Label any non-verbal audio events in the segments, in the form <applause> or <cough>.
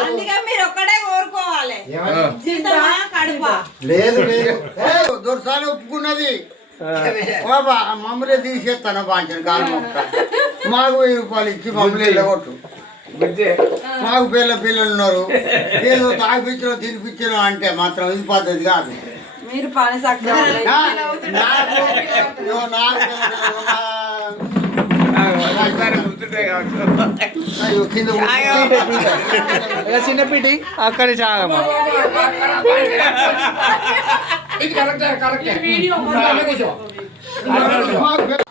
అందుకే మీరు ఒక్కడే కోరుకోవాలి లేదు దొరసారి ఒప్పుకున్నది బాబా మమ్మల్ని తీసేస్తాను బాంచను కాలు మాకు వెయ్యి రూపాయలు ఇచ్చి మమ్మల్ని వెళ్ళగొట్టు మాకు పిల్ల పిల్లలు ఉన్నారు ఏదో తాగిపించడం తినిపించడం అంటే మాత్రం ఇది పద్ధతి కాదు మీరు పని సక్రమం నా- నాకు చిన్న పిటి అక్కడి చాగమ్మా.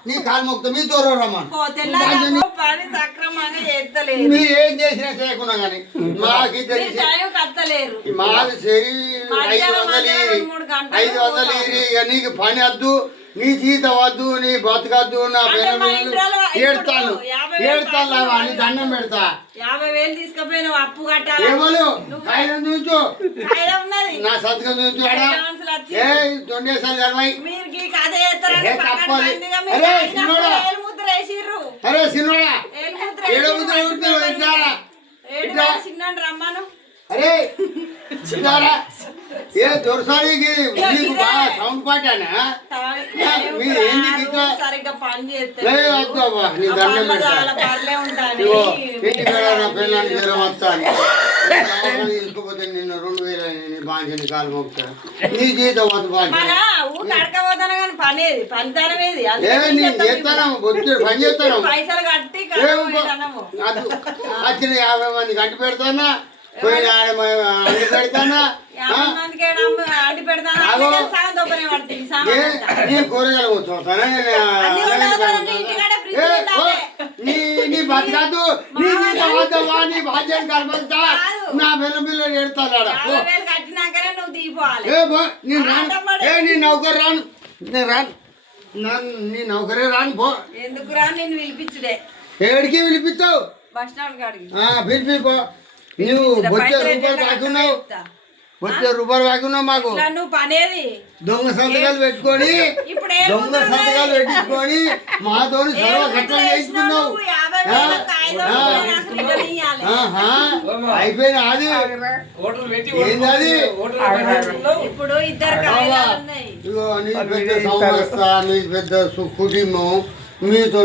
నీ కాలు మొక్త మీ దూరం రమ్మను. మీరు ఏం చేసినా కానీ మాకు మాకు సరి ఐదు వందలు ఐదు వందలు నీకు పని వద్దు. నీ జీతం వద్దు నీ బతకద్దు నా ఇప్పుడు ఏడుతాను. ఏడుతాను అని దండం పెడతా. యాభై వేలు తీసుకుపోయినావు అప్పు కట్టాలి? ఏమలు కాయలు చూచు ఆయన ఉన్నది. నా సంతకం చూచు ఏ తప్పది. అరే, సిన్నోడా. ఏడో. ముద్ర రమ్మను. అరే చిన్నారా ఏ దొరసారికి నీకు బాగా సౌండ్ పాటానా? మీరు ఇట్లా సరిగ్గా పని చేస్తే లే వద్దు అవ్వ, నీ దండం పెడతా. చాలా పర్లే ఉంటాను ఇగో ఇంటికాడ నా పిల్లల్ని జ్వరం వస్తాను తీసుకుపోతే నిన్ను రెండు వేలు నీ బాంచని కాలు మొక్తా నీ జీతం వద్దు బాంచ మన ఊ కడకపోతాను కానీ పనేది పనితనం ఏది? ఏ అందుకే నేను చెప్తాను చేస్తాను వచ్చి పని చేస్తాను పైసలు కట్టి యాభై మంది గంటి పెడతానా? పోయిన ఆడ అడ్డు పెడతాను. నీ కూరగాయలు కూర్చోతానా నీ నీ బతకద్దు నీ నీ బాధ్యం కాదు. నా పిల్ల పిల్లలు ఎడతాడు ఏ రాను నీ నౌకరు రాను. నేను రాను. నన్ను నీ నౌకరే రాను పో ఎందుకు రా నేను పిలిపించుడే. ఏడికి పిలిపిస్తావు? పిలిపి పో నువ్వు వచ్చే రూపాయలు బాగున్నావు వచ్చే రూపాయలు బాగున్నావు మాకు పనేది? దొంగ సంతకాలు పెట్టుకొని దొంగ సంతకాలు? పెట్టించుకొని మాతోని ఏం సర్వ. ఆహా, అయిపోయిన అది? అది? ఇప్పుడు ఇద్దరు కాగితాలు ఉన్నాయి. ఇగో నీ పెద్ద సంస్థ నీ పెద్ద కుటుంబం. మీతో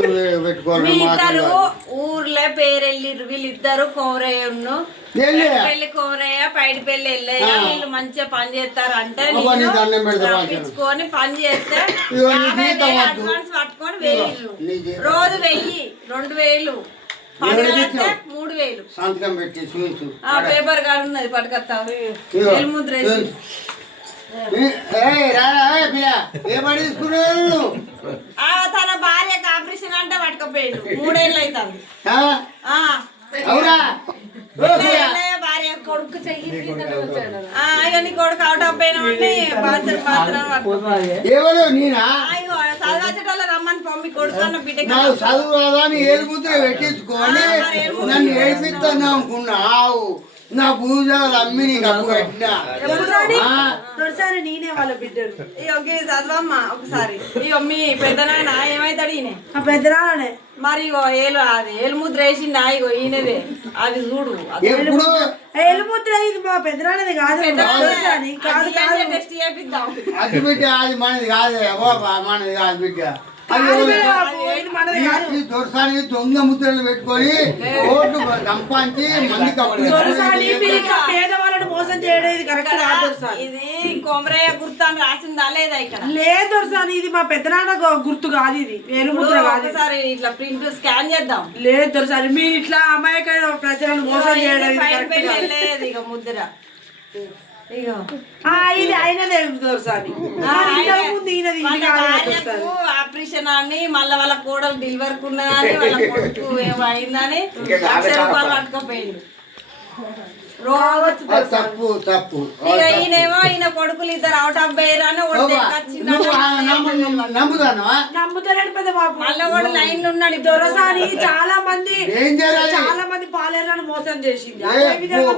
పెట్టుకోవాలి కాదు. ఊర్లో పేరెళ్ళిర్రు వీళ్ళిద్దరు కోరయ్యను? పెళ్ళి కోరయ్య పైడి పెళ్ళి వెళ్ళయ్య. వీళ్ళు మంచిగా పని చేస్తారు అంటే. రప్పించుకొని పని చేస్తే. అడ్వాన్స్ పట్టుకొని వేలు. రోజు వెయ్యి రెండు వేలు? మూడు వేలు సంతకం పెట్టి చూపించు ఆ పేపర్ కార్డు ఉన్నది పట్టుకొస్తా ఇగో, వేలు ముద్ర వేసి. చూపించు. ఏ- ఏయ్, రారా, ఏయ్, పిల్ల, ఏం పని తీసుకున్నావు ఆ తన భార్యకు ఆపరేషన్ అంటే పట్టుకపోయాడు. మూడేళ్ళు అవుతుంది. అవునా? భార్య కొడుకు చెయ్యి నీ కొడుకు అవుట్ ఆఫ్ అయినామంటే బాత్రూమ్ బాత్రూమ్ చదవచ్చేటోళ్ళ రమ్మని పంపి కొడుకు చదువు రాదా ఏలు ముద్ర ముద్ర నన్ను ఏడిపిస్తాను అనుకున్నావు. నా పూజలు అమ్మి నీకు అప్పు కట్టినా ఆ, తొలిసారి నేనే వాళ్ళ బిడ్డలు ఇక చదవమ్మ ఒకసారి. ఇక మీ పెద్దనాయన ఏమైతాడు ఈయన పెద్దరానే మరి ఇగో ఏలు అది ఏలు ముద్ర వేసిండా? ఇగో ఈయనదే. అది చూడు. ఎలుముద్ర ఇది మా పెద్దరానేది కాదు. కాదు కాదు. టెస్ట్ చేపిద్దాం. అది బిడ్డ అది మనది కాదే బాబా మనది కాదు బిడ్డ. ఈ దొరసాని దొంగ ముద్రలు పెట్టుకొని ఓట్లు సంపాదించి మందికి పేదవాళ్ళని మోసం చేయడం ఇది కరెక్ట్ ఇది కొమరయ్య గుర్తు అని రాసిందా లేదా ఇక్కడ? లేదు దొరసాని ఇది మా పెద్దనాన్న గుర్తు కాదు ఇది. ఎలుముద్ర ఇప్పుడు కాదు. ఒకసారి ఇట్లా ప్రింట్ స్కాన్ చేద్దాం. లేదు దొరసాని మీరు ఇట్లా అమాయకమైన ప్రజలను మోసం చేయడం ఇది కరెక్ట్ కాదు. ముద్ర. ఇది అయినదే దొరసాని ముందు ఈయనది ఆపరేషన్ అని మళ్ళీ వాళ్ళ కోడలు డెలివరీ ఉన్నదని వాళ్ళ కొడుకు ఏమో అయిందని లక్ష రూపాయలు పట్టుకోపోయింది తప్పు తప్పు. ఈయనేమో ఈయన కొడుకులు ఇద్దరు అవుట్ ఆఫ్ బెయిర్ అని నమ్ముతారని పెద్ద బాబు? మళ్ళీ కూడా లైన్లో ఉన్నాడు దొరసాని చాలా మంది చాలా మంది పాలేరులను మోసం చేసింది ఏ, అదే విధంగా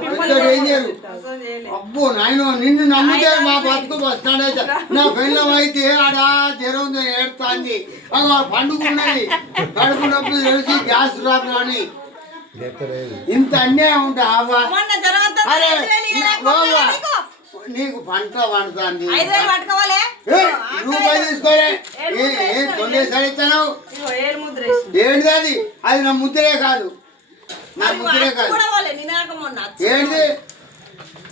అబ్బో, నాయన నిన్ను నమ్మితే మా బతుకు వస్తాడైతే నా పిల్లం అయితే ఆడ జ్వరం ఏడుతాంది. పండుగ ఉన్నది కడుపు నొప్పి తెలిసి గ్యాస్ ప్రాబ్లం అని ఇంత అన్యాయం ఉంటా వస్తే అరే నీకు? నీకు పంట పండుతుంది. రూపాయి తీసుకోలే. తొండేసారి ఇస్తాను. ఏంటిది అది? అది నా ముద్రే కాదు. నా ముద్రే కాదు. ఏంటిది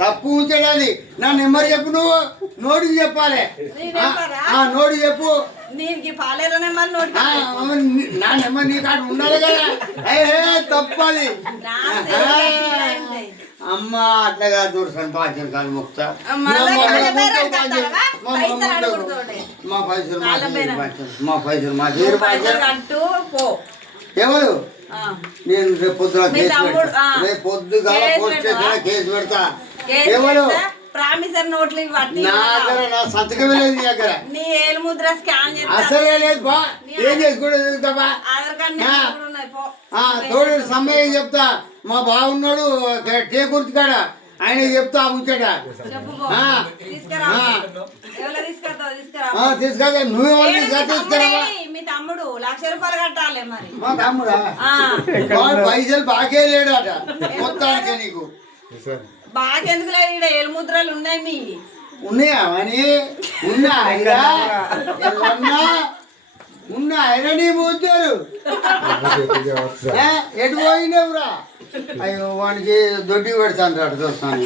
తప్పు ఉంచాడు అది. నా నెంబర్ చెప్పు నువ్వు. నోటికి చెప్పాలి. నెంబరా? నోటి చెప్పు. నీకు పాలేరనే మరి నోటి నీ- నెంబర్ నీ కాడ ఉండాలి కదా. ఏ, ఏ, తప్పు అది నా ఆ, సేవలు అట్లా అమ్మ అట్లా దూరసని పాచన కాదు ముక్త. మా- పైసలు మా- పైసలు మా కాళ్ళ తీరు బేరం. పాచన. మా పైసలు మా తీరు పైసలు. పాచన. కట్టు పో. ఎవరు. నేను రేపు పొద్దున. రేపు పొద్దుగా పెడతావా? కేసు పెడతా. ఎవరు? ప్రామిసర్ నోట్లు ఇవి పట్టి నా దగ్గర నా సంతకమే లేదు నీ దగ్గర. నీ ఏలు ముద్ర స్కాన్ చేస్తా. అసలే లేదు బా ఏం చేసుకుంటే బా ఆధార్ కార్డు ఆ. నెంబర్ కూడా ఉన్నది, పో. ఆ, తోడు సమయం చెప్తా. మా బావున్నాడు టే కాడ. ఆయన చెప్తా ముచ్చట. చెప్పు పో. ఆ. తీసుకురా. ఆ. ఎవరో తీసుకొస్తావు తీసుకురా. ఆ, తీసుకురా నువ్వెవరు ఏడు మీ తీసుకురా తీసుకురా తమ్ముడే, మీ తమ్ముడు లక్ష రూపాయలు కట్టాలి మరి. మా తమ్ముడా? ఆ. వాడు పైసలు బాకే లేడు అట మొత్తానికి నీకు. బాగా ఎందుకు లేదు ఈడ ఏలు ముద్రలు ఉన్నాయి మీ? ఉన్నాయా అని ఉన్నాయిరా ఉన్నా ఉన్నాయిరా నీ ముచ్చారు ఎటు పోయినవురా? అయ్యో వానికి దొడ్డి పెడతాను చూస్తాను.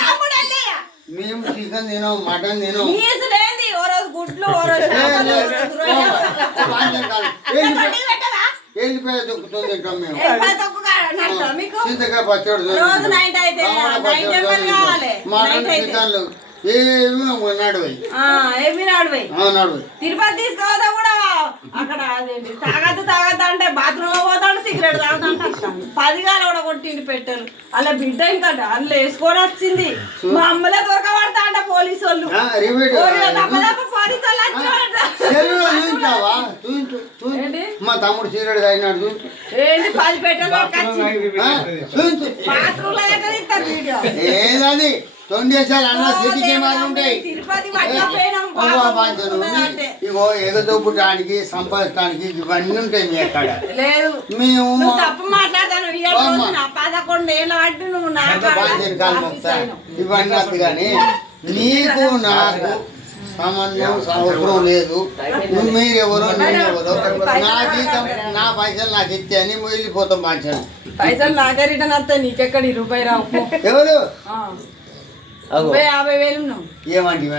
తమ్ముడు వెళ్ళయ్యా. మేము చికెన్ తినాం మటన్ తినాం గుడ్లు వెళ్ళిపోయి దొక్కుతుంది మేము చింతకాయ పచ్చడి ఏమి ఉన్నాడు పోయి ఆ, ఏమి నడువై నాడు తిరుపతి తీసుకోవద్దా కూడా అక్కడ అదేంటి? తాగద్దు తాగద్దు అంటే బాత్రూమ్లో పోతాడు సిగరెట్ తాగుతాడు పదిగాలు కూడా కొట్టిండి పెట్టారు. అలా బిడ్డ ఇంకా అందులో వేసుకొని వచ్చింది. మా అమ్మలే దొరకబడతా అంట పోలీసు వాళ్ళు? మా తమ్ముడు అయినాడు చూపించు ఏంటి పది పెట్టెలు వచ్చింది ఆ, చూపించు బాత్రూమ్లో ఎక్కడ ఇస్తారు వీడియో? ఏదది తొండేసాలు అన్న. ఇగో ఎగదొబ్బటానికి సంపాదించడానికి ఇవన్నీ ఉంటాయి మీ అక్కడ. లేదు. మేము. ఇవన్నీ వద్దు కానీ నీకు నాకు సంబంధం అవసరం లేదు. నువ్వు మీరెవరో నేనెవరో నా జీతం నా పైసలు నాకు ఇచ్చే అని వెళ్ళిపోతాం పైసలు నాకే రిటర్న్ వస్తాయి నీకెక్కడ రూపాయి రావు. ఎవరు? యాభై వేలు ఏమంటి <laughs>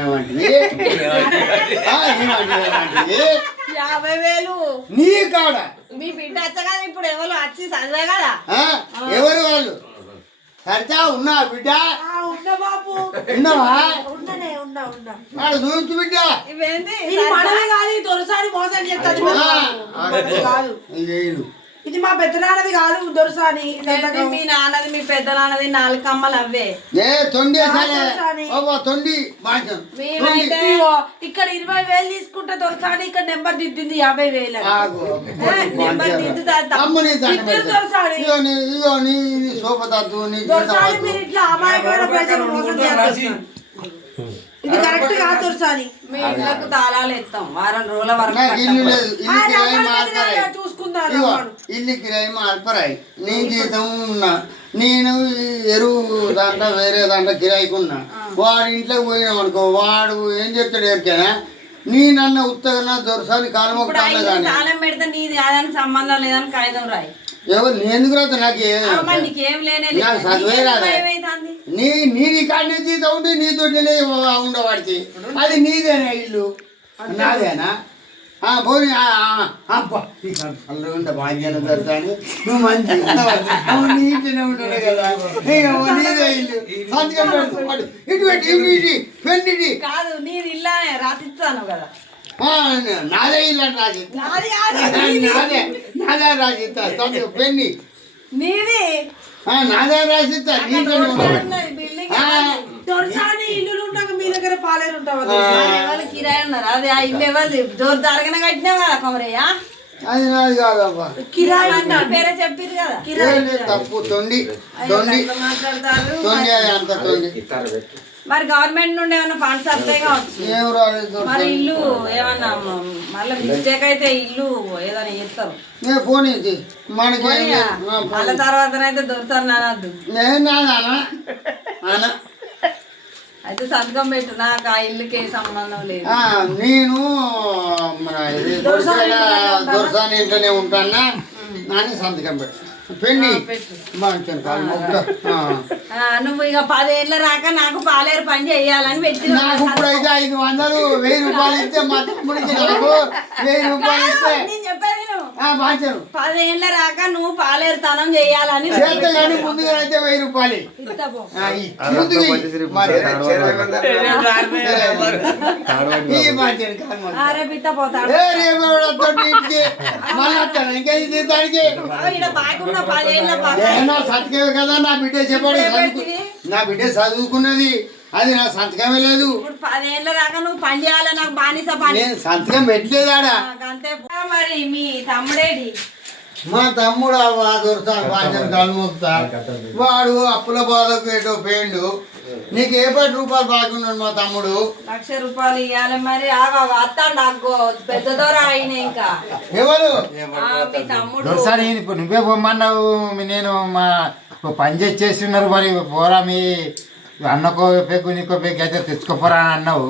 యాభై వేలు. నీ కాడ? మీ బిడ్డ వచ్చగా ఇప్పుడు ఎవరు వచ్చి చదివే కదా? ఆ? ఎవరు వాళ్ళు? సరితా ఉన్నా బిడ్డ? ఆ, ఉన్నా బాబు. ఉన్నావా? ఉన్ననే ఉన్నా ఉన్నా వాడు బిడ్డ? ఇది మనమే కాదు మోసం చేస్తుంది కాదు. ఇది మా పెద్దనాన్నది కాదు దొరసాని మీ నాన్నది మీ పెద్ద నాన్నది నాలుగు కమ్మలు అవే. ఏ తొండి మేమైతే ఇదిగో, ఇక్కడ ఇరవై వేలు తీసుకుంటే దొరసాని ఇక్కడ నెంబర్ దిద్దింది యాభై వేలు అని. ఆగు. నెంబర్ దిద్దుతా అమ్మ నీ దండం ఇద్దరు పెడతా. దొరసాని. ఇగో నీ ఇగో నీ నీ సోపతద్దు నీ దొరసాని జీతం మీరు ఇట్లా అమాయకమైన ప్రజలు మోసం చేస్తారు. ఇది కరెక్ట్ కాదు దొరసాని మీ ఇళ్ళకు తాళాలు ఎత్తాం. వారం రోజుల వరకు నాకు ఇల్లు. లేదు. ఇల్లు కిరాయి మార్పరాయి చూసుకుందాం. ఇల్లు కిరాయి మార్పరాయి నీ జీతం ఉన్నా. నేను ఎరువు దాంట్లో వేరే దాంట్లో కిరాయికున్నా వాడి ఇంట్లోకి పోయినాం అనుకో వాడు ఏం చెప్తాడు ఎరికేనా నీ నన్న ఉత్తగన దొరసాని కాలం ఇప్పుడు ఆ ఒక ఇల్లు కానీ. తాళం పెడితే నీది అదని సంబంధం లేదని కాగితం రాయి. ఎవరు నేను ఎందుకు రాదు నాకు. నీకేం చదివే రాదే. నీ నీ రికార్డ్ నుంచి ఉండి నీ తోటనే ఉండవాడికి అది నీదేనా ఇల్లు? నాదేనా? ఆ, పోనీ ఉండ భాగ్యాన్ని దొరుకుతాను నువ్వు మంచి నీ ఇంట్లోనే ఉంటాడు కదా. నీదే ఇల్లు. వాడు ఇటు పెట్టి ఇటు పెళ్ళి ఇటు. కాదు నీది ఇల్లానే. రాసిస్తాను కదా. నాదే ఇల్లు అని రాసిస్తా నాది నాదే నాదే రాసిస్తా. సంతకం పెన్ని. నీది. దొరసాని ఇల్లులు ఉన్నాక మీ దగ్గర పాలేరు ఉంటావా కిరాయి ఉన్నారు? అది ఆ ఇల్లు ఎవరు జోరు జరగన కట్టినా కదా కొమరయ్య? అది నాది కాదబ్బా. కిరాయి నీ పేరే చెప్పిరు కదా? లేదు, తప్పు. తొండి తొండి. తొండి అంత తొండి. మరి గవర్నమెంట్ నుండి ఏమైనా ఫండ్స్ వస్తాయి కావచ్చు. మరి ఇల్లు ఏమన్నా మళ్ళీ మిస్టేక్ అయితే ఇల్లు ఏదైనా చేస్తారు. ఏ ఫోన్ ఇది. మనకి. ఆ, మళ్ళీ తర్వాతనైతే దొరుకుతాను అనద్దు నేను నాన్న? అన్న అయితే సంతకం పెట్టు నాకు ఆ ఇల్లుకి ఏ సంబంధం లేదు. నేను మన దొరసాని ఇంట్లోనే ఉంటానా? నాని సంతకం పెట్టు. పెండి. నువ్వు ఇక పదేళ్ళ రాక నాకు పాలేరు పని చేయాలని పెట్టి నాకు ఇప్పుడైతే ఐదు వందలు వెయ్యి రూపాయలు ఇస్తే మా తమ్ముడికి నాకు వెయ్యి రూపాయలు ఇస్తే. నేను చెప్పేది నువ్వు ఆ, బాధ్యను పదేళ్ళ రాక నువ్వు పాలేరు తనం చేయాలని చేస్తే కానీ ముందుగా అయితే వెయ్యి రూపాయలు. పోతాడు మళ్ళీ ఇంకేది సంతకమే కదా నా బిడ్డ చెప్పాడు నా బిడ్డ చదువుకున్నది. అది నా సంతకమే లేదు. పదేళ్ళ రాక నువ్వు పని చేయాలని నాకు బానిస పని. నేను సంతకం పెట్టలేదు ఆడ. అంతే. మరి మీ తమ్ముడేడి? మా తమ్ముడు ఆ దొరుకుతాడు వాడు అప్పుల బాధకు ఏటో పోయిండు. నీకు ఏ పది రూపాయలు బాగున్నాడు మా తమ్ముడు? లక్ష రూపాయలు ఇవ్వాలి మరి. ఆగా అత్తాడు నాకు పెద్ద దూర అయిన ఇంకా. ఎవరు? దొరసారి ఇప్పుడు నువ్వే పొమ్మన్నావు మీ- నేను మా ఓ పని చేసి చేస్తున్నారు మరి. పోరా మీ అన్నకో పెగ్గు నీకో పెగ్గు అయితే తెచ్చుకోపోరా అని అన్నావు.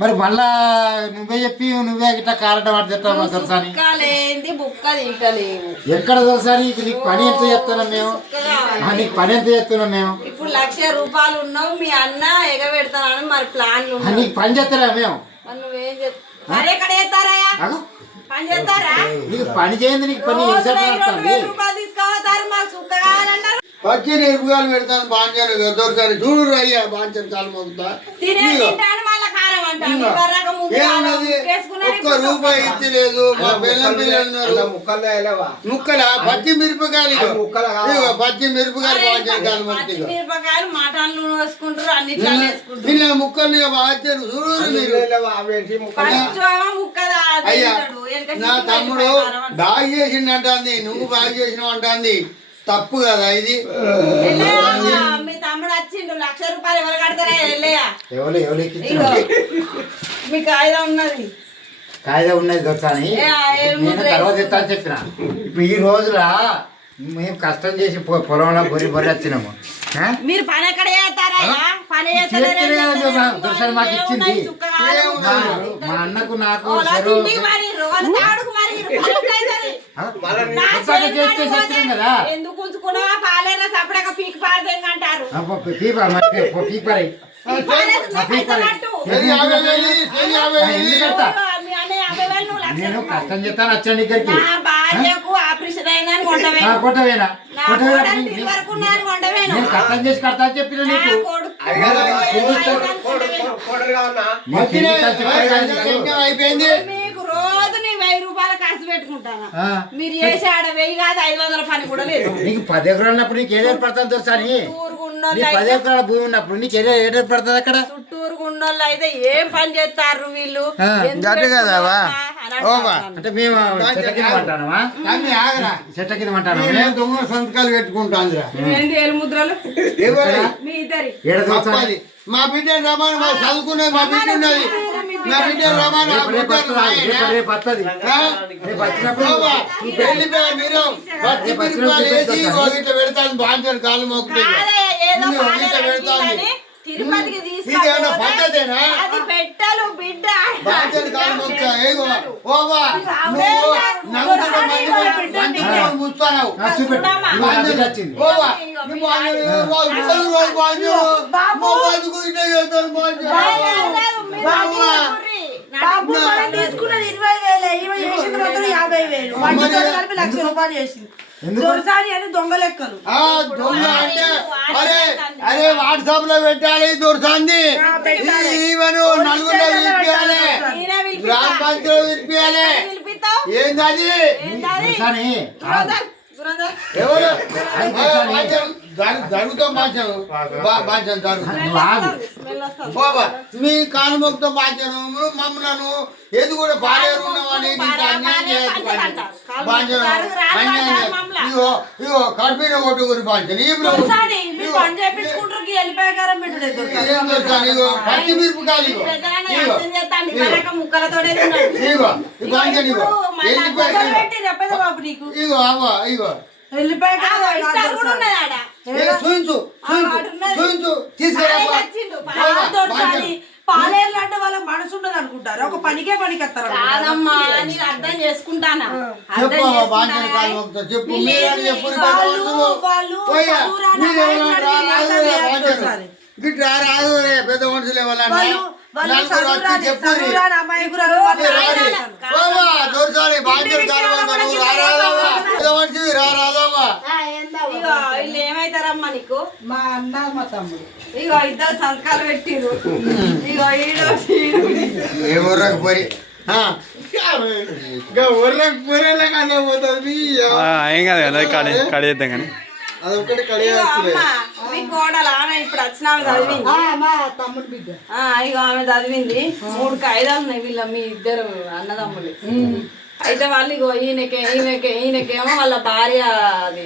మరి మళ్ళా నువ్వే చెప్పి నువ్వే ఇట్లా కారటం పడుతుంటావు మా దొరసాని బుక్క ఎక్కడ దొరసారి నీకు నీకు పని ఎంత చేస్తున్నాం మేము? ఆ, నీకు పని ఎంత చేస్తున్నాం మేము? ఇప్పుడు లక్ష రూపాయలు ఉన్నావు మీ అన్న ఎగబెడతానని మరి ప్లాన్లు ఆ, ఉన్నాయి. నీకు పని చేస్తారా మేము? మరి నువ్వేం చేస్తా మరి ఎక్కడ చేస్తారయ్యా అగో, పని చేస్తారా? నీకు పని చేయండి నీకు పని రోజున ఇన్సెట్ ఈ రెండు వస్తుంది వేల రూపాయలు తీసుకోవతారు మాకు సుక్క కావాలంటారు. పచ్చి నిరుపుగాలు పెడతాను బాంచాను దొరసారి చూడు అయ్యా బాంచన తినే తింటాను మళ్ళీ ఒక్క రూపాయి ఇచ్చలేదు మా పిల్లల పిల్లలు ముక్కల పచ్చి మిరపకాయలు పచ్చి మిరపకాయలు మిరపకాయలు మటన్లు వేసుకుంటారు అన్నిట్లో వేసుకుంటారు పిల్లల ముక్కల్ని బాంచారు చూడు మీరు. ఫస్ట్ ఏమో ముక్కదా అయ్యా నా తమ్ముడు. బాగా చేసిండు అంటుంది. నువ్వు బాగా చేసినావు అంటుంది. తప్పు కదా ఇది? మీ తమ్ముడు వచ్చిండు. లక్ష రూపాయలు ఎవరు కడతారా ఎల్లయ్య? ఎవరు ఎవరు ఇగో ఎక్కించారు మీ కాయిదా ఉన్నది. కాయిదా ఉన్నది దొరసాని నేను తర్వాత ఇస్తా అని చెప్పిన. ఇప్పుడు ఈ రోజుల మేము కష్టం చేసి పొలంలో బొరి బొరి వచ్చినాము? మీరు పని ఎక్కడ చేస్తారా పని మాకు ఇచ్చింది. మా అన్నకు నాకు ఎందుకు పాలేరా సపడక పీకి అంటారు నేను. కష్టం చేస్తాను వచ్చాను ఇక్కడికి కొట్టవేనా నేను కష్టం చేసి కడతా చెప్పిన నీకు కొడుకు ఖర్చు పెట్టుకుంటాను. మీరు చేసే ఆడ వెయ్యి కాదు ఐదు వందల పని కూడా లేదు. నీకు పది ఎకరాలు ఉన్నప్పుడు నీకు ఏదో పడుతుంది తెలుసా అని చుట్టూరుగా నీ ఉన్నోళ్ళు పది ఎకరాల భూమి ఉన్నప్పుడు నీకు ఏదో ఏదో పడుతుంది అక్కడ? చుట్టూరుగా ఉన్నోళ్ళు అయితే ఏం పని చేస్తారు వీళ్ళు. అంటే మేము చెట్ల కింద అంటానమా తమ్మి ఆగరా. చెట్ల కింద అంటాను నేను దొంగ సంతకాలు పెట్టుకుంటాందిరా? ఏంటి ఏలు ముద్రలు? ఎవరు? మీ ఇద్దరి. ఏడ తప్పది. మా బిడ్డ రమాన్ మా చదువుకున్నది మా బిడ్డ ఉన్నది. మా బిడ్డ వెళ్ళిపోయా మీరు. వేసి పెడతాను బాంచను కాలు మొక్కుతుంది పెడతాను. తిరుపతికి ఇది తీసుకపోతే పద్ధతేనా అది పెట్టలు బిడ్డ. కాలు మొక్క ఏగో ఓవా నువ్వు మంది మంచి నా బిడ్డ వచ్చింది ఓవా నువ్వు రోజు రోజు మా బతుకు ఇట్లా చేస్తాను బాంచను బావా బాబు మనం తీసుకున్నది ఇరవై వేలు చేసింది మాత్రం యాభై వేలు. వడ్డీతో కలిపి లక్ష రూపాయలు చేసింది. ఎందుకు? దొరసారి అని దొంగ లెక్కలు ఆ దొంగ అంటే అరే అరే వాట్సాప్లో పెట్టాలి దొరుకుతుంది ఈవెను నలుగురు వినిపించాలి. గ్రామ పంచాయతీ వినిపించాలి దురంధర్. ఎవరు? జరుగుతాం బాధ్యం బాధ్యం జరుగుతుంది. బాబా మీ కానుమొక్తో బాధ్యను మమ్మలను ఏది కూడా ఉన్నామని. ఇగో ఇగో కడుపున ఇగో పచ్చి మిరపకాయలు ఇగో. ఇగో. ఇగో. ఇగో ఇగో చూయించు చూయించు. పాలేరు అంటే మనసు ఉండదు అనుకుంటారు. ఒక పనికే పనికి వస్తారు కాదమ్మా నేను అర్థం చేసుకుంటానా? చెప్పు వీళ్ళు వాళ్ళు- పెద్ద వాళ్ళు మనుషులు. రాదు పెద్ద ఎవరన్నా ఏమైతారమ్మా నీకు? మా అన్న మా తమ్ముడు. ఇగో ఇద్దరు సంతకాలు పెట్టిరు ఇగో ఈడు ఈడు. ఏ ఊర్రకు పోయి? ఆ, ఇంకా ఊర్రకు పోరేలా కానీ పోతుంది ఆ, ఏం కాదు కదా కడి కడి చేద్దాం కానీ. అదొకటి అమ్మ మీ కోడలు. ఆమె ఇప్పుడు వచ్చిన ఆమె చదివింది. మా తమ్ముడు బిడ్డ. ఆ, ఇగో ఆమె చదివింది. మూడు కాయిదాలు ఉన్నాయి వీళ్ళ మీ ఇద్దరు అన్నదమ్ములు. అయితే వాళ్ళు ఇగో ఈయనకే ఈమెకే ఈయనకేమో వాళ్ళ భార్య అది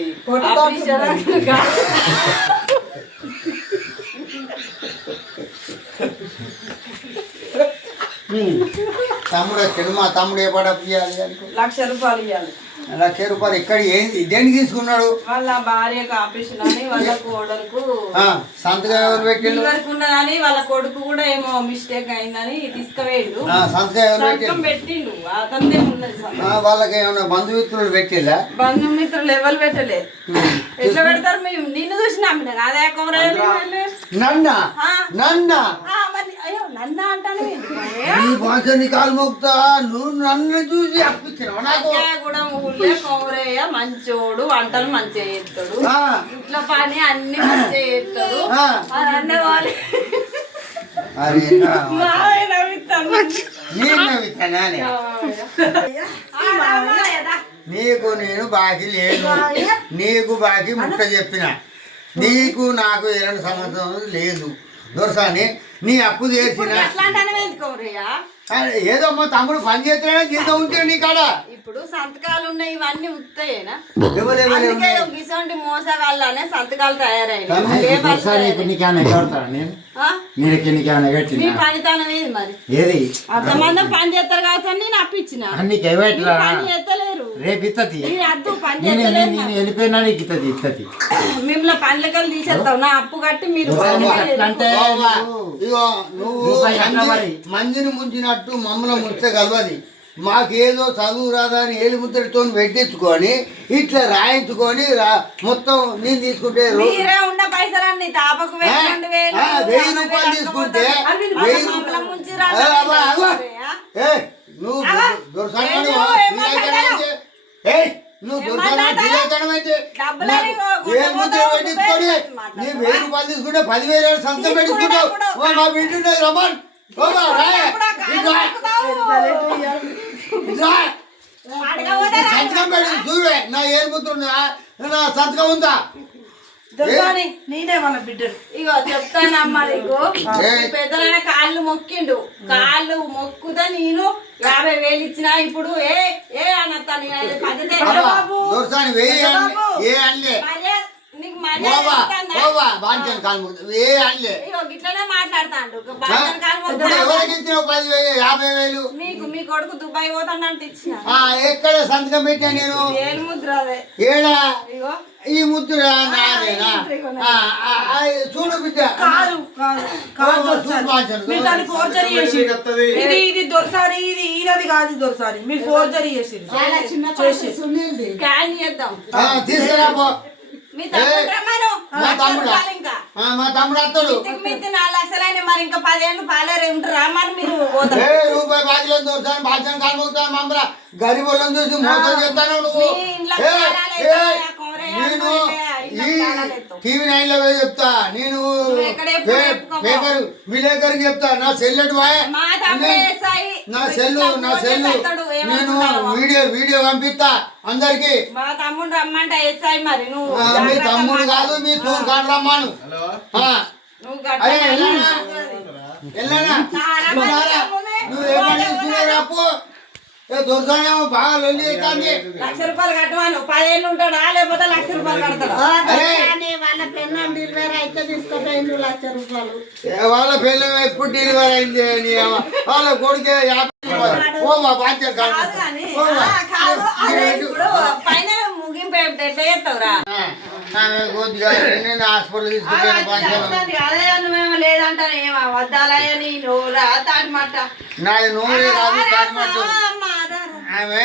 తమ్ముడు మా తమ్ముడు ఏ పడ లక్ష రూపాయలు ఇవ్వాలి లక్ష రూపాయలు ఎక్కడ ఏంది దేనికి తీసుకున్నాడు? వాళ్ళ భార్యకు ఆపరేషన్ అని వాళ్ళ కోడలకు ఆ, సంతకం ఎవరు పెట్టిండు? వరకు ఉన్నదని వాళ్ళ కొడుకు కూడా ఏమో మిస్టేక్ అయిందని తీసుకువేయండు సంతకం ఎవరు సంతకం పెట్టిండు? పెట్టిండు. అతనిదే ఉన్నది సంతకం. వాళ్ళకి ఏమైనా బంధుమిత్రులు పెట్టిల్లా బంధుమిత్రులు ఎవరు పెట్టలే. ఎట్లా పెడతారు మేము నిన్ను చూసి నమ్మిన అదే కొమరయ్య నన్న. నన్న? అయ్యో నన్న అంటాను నీ కాలు మోగుతా నువ్వు నన్ను చూసి అప్పించినావు నాకు. కూడా ఊళ్ళో కొమరయ్య మంచోడు వంటలు మంచిగా చేస్తాడు. ఇంట్లో పని అన్ని మంచిగా చేస్తాడు. నీకు నేను బాకీ లేదు. నీకు బాకీ ముట్ట చెప్పిన. నీకు నాకు ఎలాంటి సంబంధం లేదు. దొరసాని నీ అప్పు చేసిన. ఏదో మా తమ్ముడు పని చేస్తున్నా జీతం ఉంటే నీ కాడ. ఇప్పుడు సంతకాలు ఉన్నాయి ఇవన్నీ ఉత్తాయేనా? గిసంటి మోసగాళ్ళనే సంతకాలు ఎగట్టినా పనితనం ఏది మరి? ఏది? అంతమంది పని చేస్తారు కాబట్టి నేను అప్పించిన పని చేస్తలేరు. రేపు ఇత్తది నేను వెళ్ళిపోయినా నీకు ఇత్తది ఇత్తది మిమ్మల్ని పనులకెళ్ళి తీసేస్తాం. నా అప్పు కట్టి మీరు అంటే ఇగో నువ్వు? మందిని ముంచినట్టు మమ్మల్ని ముంచే కలవది మాకేదో చదువు రాదని ఏలి ముద్దడితో పెట్టించుకొని ఇట్లా రాయించుకొని రా- మొత్తం నేను తీసుకుంటే? వెయ్యి రూపాయలు తీసుకుంటే వెయ్యి రూపాయలు- నువ్వు నువ్వు ఏ పెట్టించుకొని. నీ వెయ్యి రూపాయలు తీసుకుంటే పదివేలు తీసుకునేటప్పుడు. ఓ, మా బిడ్డ సంతకం పెట్టి చూడే నా ఏడు ముద్ర ఉన్నదా? నా సంతకం ఉందా? నేనే వాళ్ళ బిడ్డడు ఇగో చెప్తానమ్మా నీకు. ఏ? పెద్దలైన కాళ్ళు మొక్కిండు. కాళ్ళు మొక్కుతా నేను యాభై వేలు ఇచ్చిన ఇప్పుడు ఏ ఏ అనత్తాను పద్ధతి. ఏ అనలే బాంచన్ కాలు. ఏ అనలే. మాట్లాడతాండు. ఇచ్చినావు పదివేలు యాభై వేలు? మీకు మీ కొడుకు దుబాయ్ పోతానంటే ఇచ్చిన. ఎక్కడ సంతకం పెట్టా నేను? ఏడా? ఈ ముద్ర నాదేనా చూడు బిడ్డ. కాదు కాదు ఫోర్జరీ ఇది ఇది దొరసాని ఇది ఈయనది కాదు దొరసాని మీరు ఫోర్జరీ చేసి క్యాన్ మీ తమ్ముడు అత్తడు నాలుగు లక్షలైన మరి ఇంకా పదేళ్ళు పాలేరు ఉంటారా మరి మీరు రూపాయి బాకీలో దొరుకుతాను బాధ్యం వాళ్ళని చూసి మోసం చేస్తాను నువ్వు? ఈ. టీవీ నైన్లో పోయి చెప్తా. నేను. పేపర్ విలేకరికి చెప్తా. నా సెల్లెట్. నా సెల్లు ఇట్లా నా సెల్లు చేస్తాడు, నేను. వీడియో వీడియో పంపిస్తా. అందరికి. మా తమ్ముడు రమ్మంట ఎస్ఐ మరి నువ్వు మీ తమ్ముడు కాదు. మీ తూరు కాదు రమ్మాను. ఆ, నువ్వు నువ్వు అప్పు ఏ దొరసానేమో బాగా లొల్లి అవుతుంది. లక్ష రూపాయలు కట్టవాను పదేళ్ళు ఉంటాడా లేకపోతే లక్ష రూపాయలు కడతాడా? వాళ్ళ పెన్ను డెలివరీ అయితే తీసుకోపోయిండు లక్ష రూపాయలు? ఏ వాళ్ళ పిల్ల ఎప్పుడు డెలివరీ అయింది. వాళ్ళ కొడుకే. ఓ మా బాధ్యత కాదు. పైన ముగింపు ఎట్లా చేస్తావురా? ఆమె కొద్దిగా నేను హాస్పిటల్ తీసుకుపోయిన లేదంటాను ఏమో వద్దాలని నాది కాదు ఆమె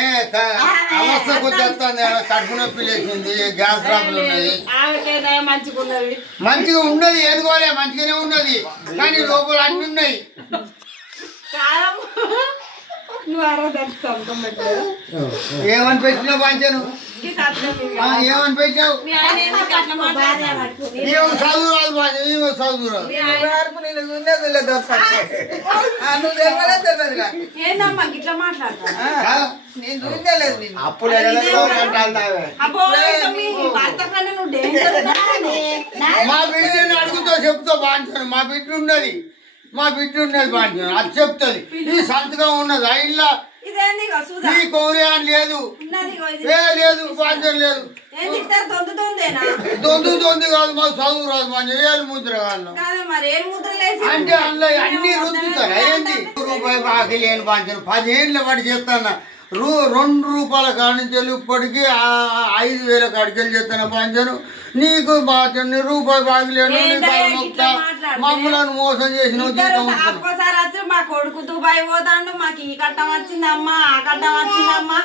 అవస్థ కొద్ది వస్తుంది ఆమె కడుపు నొప్పి లేచింది గ్యాస్ ఉన్నది మంచిగా ఉన్నది ఏదుకోలే మంచిగానే ఉన్నది. కానీ లోపల అన్ని ఉన్నాయి. ఏమని పెట్టినా పంచాను ఈ సత్యం ఇది. ఆ, ఏమని పెట్టావు? నీవు చదువు రాదు పంచ నీవు చదువు రాదు. మీ అబ్బో భర్త కన్నా నువ్వు డేంజర్ బిడ్డని అడుగుతో చెప్తా బాంచాను. మా బిడ్డ ఉన్నది. మా బిడ్డ ఉన్నది బాంచాను అది చెప్తుంది. ఈ సంతకం ఉన్నది. సుధా ఈ కౌరి అని లేదు ఏ లేదు బాంచం లేదు. దొందు దొందు కాదు మాకు చదువు రాదు మా ఏళ్ళు ముద్ర కాదు. అంటే అందులో అన్ని రుద్దుతారు? ఏంటి రూపాయి బాకీ లేని బాంచను పదిహేనుల పడి చెప్తాను రూ రెండు రూపాయల కాడి నుంచి వెళ్ళి ఇప్పటికీ ఆ ఐదు వేల కాడికి వెళ్ళి చెప్తాను బాంచను నీకు రూపాయి మాట్లాడితే? మమ్మల్ని మోసం చేసిన. ఒక్కోసారి వచ్చి మా కొడుకు దుబాయ్ పోతాండు మాకు ఈ కట్టం వచ్చిందమ్మా ఆ కట్టం వచ్చిందమ్మా.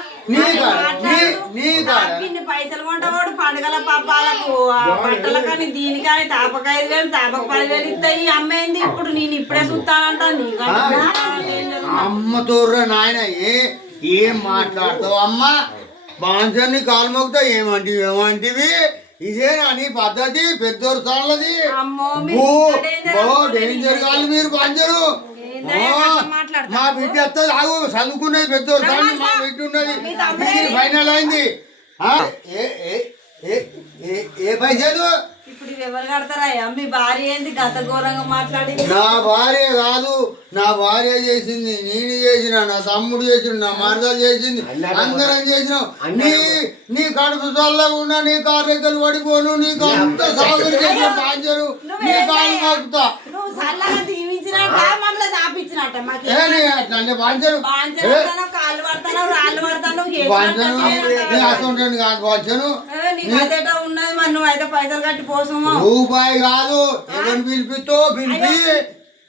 పైసలు కొంటవాడు పండుగల బట్టల కానీ దీనికని తాపక వేలు ఇస్తాయి. అమ్మేంది ఇప్పుడు నేను ఇప్పుడే చూస్తానంట అమ్మతోర్రా నాయన ఏ మాట్లాడతావు అమ్మ బాంచన్ని కాలు మొక్కుతావు ఏమంటివి ఏమంటివి ఇదేనా నీ పద్ధతి పెద్దోరు సార్లది. డేంజర్ కాదు మీరు బాంచరు? మా బిడ్డ వస్తుంది ఆగు చదువుకునేది పెద్దోరు సార్లు మా బిడ్డ ఉన్నది ఫైనల్ అయింది ఏ పైసలు నా భార్య కాదు నా భార్య చేసింది నేను చేసిన నా తమ్ముడు చేసిన నా మరదలు చేసింది అందరం చేసినాం. నీ నీ కడుపు చల్లకుండా నీ కారెక్కలు పడిపోను నీకు అంత సాగులు చేసిన బాధ్యను నీ కాలు మోపుతా నువ్వు మమ్మల్ని మాకు. బాంచను. కాళ్ళు పడతాను రాళ్ళు పడతాను నీకు అదేటో ఉన్నది మరి అయితే పైసలు కట్టి పోసము. రూపాయి కాదు. పిలిపితో పిలిపి.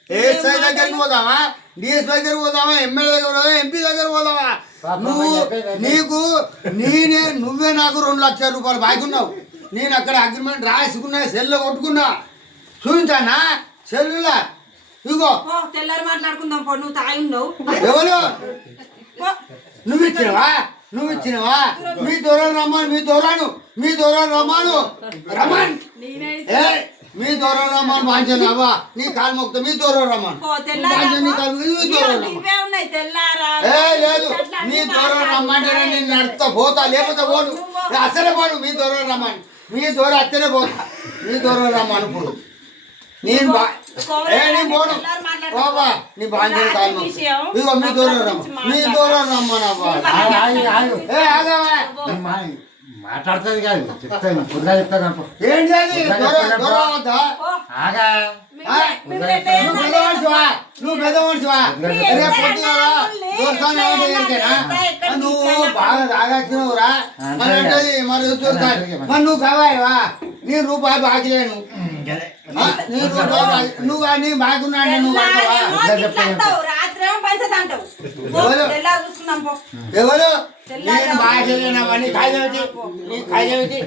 ఏఎస్ఐ దగ్గరికి పోదామా? డిఎస్ దగ్గరికి పోదామా? ఎమ్మెల్యే దగ్గర పోదామా? ఎంపీ దగ్గర పోదామా? నువ్వు నీకు నేనే నువ్వే నాకు రెండు లక్షల రూపాయలు బాగున్నావు నేను అక్కడ అగ్రిమెంట్ రాసుకున్నా సెల్లో కొట్టుకున్నా. చూపించానా సెల్లులా? ఓ తెల్లారి మాట్లాడుకుందాం పో నువ్వు తాగి ఎవరు? పో. నువ్వు ఇచ్చినవా? నువ్వు ఇచ్చినవా? మీ దూరం రమ్మను మీ దూరాను మీ దూరం రమ్మను. రమన్ ఏ మీ దూరం రమ్మను బాంచను అవ్వా. నీ కాలు మొక్త మీ దూరం రమ్మను. నీ కాలు మీ దూరం ఏ లేదు. మీ దూరం రమ్మంటే నేను నడుస్తా పోతా లేకపోతే పోను. అసలే పోను. మీ దూరం రమ్మని. మీ దూరం అత్తనే పోతా. మీ దూరం రమ్మను ఇప్పుడు. నేను బా బాబా నీ బాంచను కాలు ఇగో మీ దూరం రమ్మ. మీ దూరం రమ్మను అవ్వా ఆగు, ఆగు, ఆగు. ఏ ఆగవా నేను మా- మాట్లాడుతుంది కాదు. చెప్తాను. పొద్దుగా చెప్తాను ఏంటి అది? దూరం దూరం వద్దా? ఆగా? నువ్వు పెద్ద మనిషివా నువ్వు పెద్ద మనిషివా రేపు పొద్దుగాల దోస్తాను ఏమంటే ఎరికేనా? నువ్వు బాగా తాగచ్చినవురా మరి అంటది మరి చూస్తాను. మరి నువ్వు కవాయివా? నీ రూపాయి బాకిలేను ఆ? నీ రూపాయి బాకి నువ్వు నీ బాగున్నాడు నువ్వు ఎవరు? నేను బాకిలేనవా నీ కాయదేమిటి నీ కాయదేమిటి